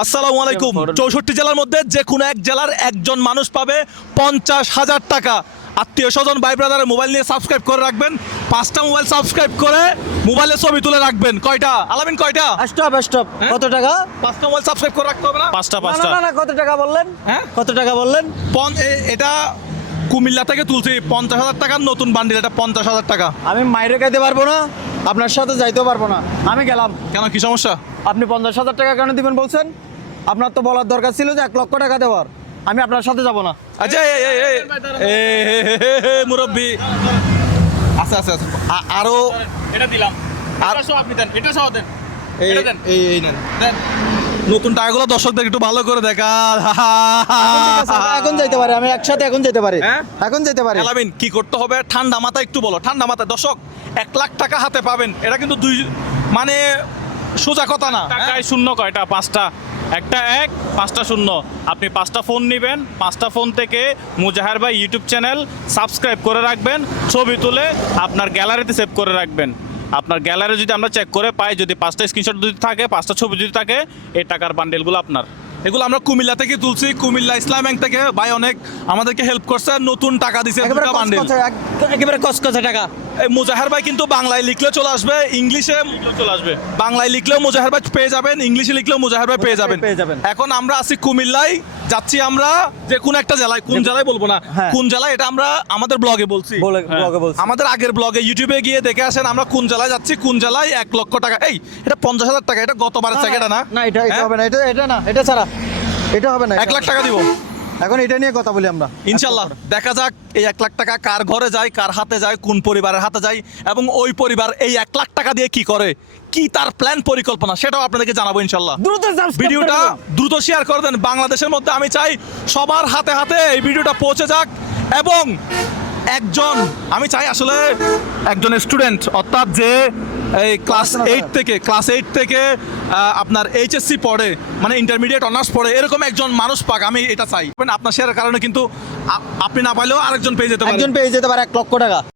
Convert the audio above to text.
আসসালামু আলাইকুম। 64 জেলার মধ্যে যে কোনো এক জেলার একজন মানুষ পাবে 50,000 টাকা। আত্মীয় স্বজন ভাই ব্রাদারের মোবাইল নিয়ে সাবস্ক্রাইব করে রাখবেন। 5টা মোবাইল সাবস্ক্রাইব করে মোবাইলে ছবি তুলে রাখবেন। কয়টা আলামিন, কয়টা? Stop stop. কত টাকা? 5টা মোবাইল সাবস্ক্রাইব করে রাখতে হবে না? পাঁচটা না না না, কত টাকা বললেন? হ্যাঁ, কত টাকা বললেন? এটা কুমিল্লা থেকে তুলছি 50,000 টাকার নতুন বান্ডিল, এটা 50,000 টাকা। আমি মাইরে খাইতে পারবো না, আপনার সাথে যাইতেও পারবো না, আমি গেলাম। কেন, কি সমস্যা? আপনি 50,000 টাকা কেন দিবেন বলছেন? আপনার তো বলার দরকার ছিল যে 1 লক্ষ টাকা দেওয়ার। আমি আপনার সাথে যাব না। আচ্ছা মুরব্বী, আচ্ছা আচ্ছা আচ্ছা, আরো এটা দিলাম, আর এটা সহ আপনি দেন, এটা সহ দেন, এটা দেন। এই নেন দেন। নতুন টাকাগুলো দর্শকদের একটু ভালো করে দেখা। এখন যাইতে পারে, আমি একসাথে এখন যেতে পারি। হ্যাঁ? এখন যেতে পারি। আলামিন, কি করতে হবে? ঠান্ডা মাথায় একটু বলো, ঠান্ডা মাথায়। দর্শক 1 লাখ টাকা হাতে পাবেন, এটা কিন্তু মানে সোজা কথা না। টাকায় শূন্য কয়টা? 5টা। একটা 1, 5টা 0। আপনি 5টা ফোন নেবেন, 5টা ফোন থেকে মুজাহার ভাই ইউটিউব চ্যানেল সাবস্ক্রাইব করে রাখবেন, ছবি তুলে আপনার গ্যালারিতে সেভ করে রাখবেন। আপনার গ্যালারি যদি আমরা চেক করে পাই, যদি 5টা স্ক্রিনশট যদি থাকে, 5টা ছবি যদি থাকে, এই টাকার বান্ডেলগুলো আপনার। এগুলো আমরা কুমিল্লা থেকে তুলছি, কুমিল্লা ইসলাম ব্যাংক থেকে ভাই অনেক আমাদেরকে হেল্প করছে, নতুন টাকা দিছে একেবারে দুটো বান্ডেল। একেবারে কসকসে টাকা। এই মুজাহার ভাই কিন্তু বাংলায় লিখলে চলে আসবে, ইংলিশে চলে আসবে। বাংলায় লিখলেও মুজাহার ভাই পেয়ে যাবেন, ইংলিশে লিখলেও মুজাহার ভাই পেয়ে যাবেন। পেয়ে যাবেন। এখন আমরা আছি কুমিল্লায়, যাচ্ছি আমরা যে কোন একটা জেলায়, কোন জেলায় বলবো না, হ্যাঁ। কোন জেলায় এটা আমরা আমাদের ব্লগে বলছি। ব্লগে বলছি। আমাদের আগের ব্লগে ইউটিউবে গিয়ে দেখে আসেন আমরা কোন জেলায় যাচ্ছি, কোন জেলায় 1 লক্ষ টাকা। এই এটা 50,000 টাকা, এটা গতবারের থেকে, এটা না? না, এটা হ্যাঁ? হবে না, এটা না, এটা ছাড়া এটা হবে না। 1 লাখ টাকা দিব এখন এটা নিয়ে কথা বলি আমরা ইনশাল্লাহ। দেখা যাক এই 1 লাখ টাকা কার ঘরে যায়, কার হাতে যায়, কোন পরিবারের হাতে যায়, এবং ওই পরিবার এই 1 লাখ টাকা দিয়ে কি করে, কি তার প্ল্যান পরিকল্পনা, সেটাও আপনাদেরকে জানাবো ইনশাল্লাহ। দ্রুত subscribe ভিডিওটা করে দিন। দ্রুত শেয়ার করে দেন। বাংলাদেশের মধ্যে আমি চাই সবার হাতে হাতে এই ভিডিওটা পৌঁছে যাক, এবং আমি চাই আসলে একজন স্টুডেন্ট, অর্থাৎ যে এই ক্লাস 8 থেকে আপনার এইচএসসি পড়ে, মানে ইন্টারমিডিয়েট অনার্স পড়ে, এরকম একজন মানুষ পাক, আমি এটা চাই। আপনার শেয়ারের কারণে কিন্তু আপনি না পাইলেও আরেকজন পেয়ে যেতে পারে। একজন পেয়ে যেতে পারে 1 লক্ষ টাকা।